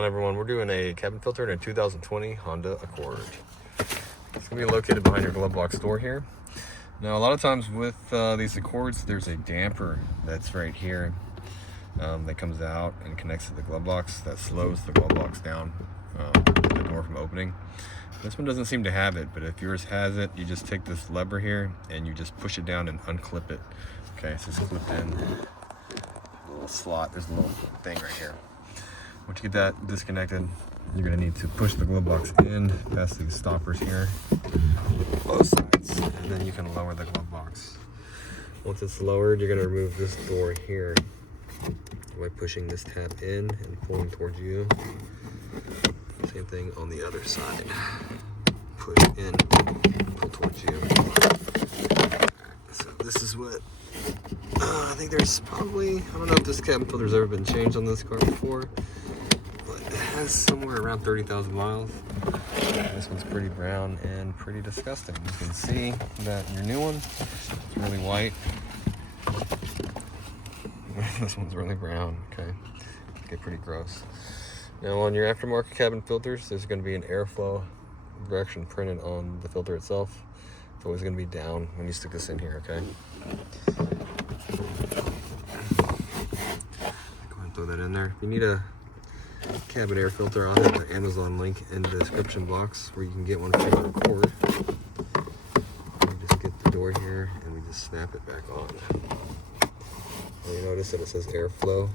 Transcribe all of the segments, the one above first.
Hi everyone, we're doing a cabin filter in a 2020 Honda Accord. It's going to be located behind your glove box door here. Now a lot of times with these Accords, there's a damper that's right here that comes out and connects to the glove box that slows the glove box down, the door from opening. This one doesn't seem to have it, but if yours has it, you just take this lever here and you just push it down and unclip it. Okay, so it's clipped in a little slot. There's a little thing right here. Once you get that disconnected, you're going to need to push the glove box in past these stoppers here, both sides, and then you can lower the glove box. Once it's lowered, you're going to remove this door here by pushing this tab in and pulling towards you. Same thing on the other side. Push in, pull towards you. So this is what I think there's probably, I don't know if this cabin filter's ever been changed on this car before, but it has somewhere around 30,000 miles. This one's pretty brown and pretty disgusting. You can see that your new one is really white. This one's really brown. Okay, get pretty gross. Now on your aftermarket cabin filters, there's going to be an airflow direction printed on the filter itself. It's always going to be down when you stick this in here, okay? Go ahead and throw that in there. If you need a cabin air filter, I'll have the Amazon link in the description box where you can get one if you want to record. You just get the door here and we just snap it back on. Now you notice that it says airflow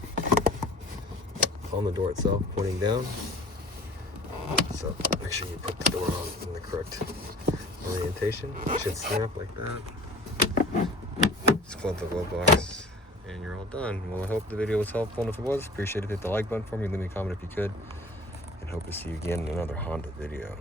on the door itself, pointing down. So make sure you put the door on in the correct orientation. It should snap like that. Just close the glove box and you're all done. Well, I hope the video was helpful, and if it was, appreciate it. Hit the like button for me, leave me a comment if you could, and hope to see you again in another Honda video.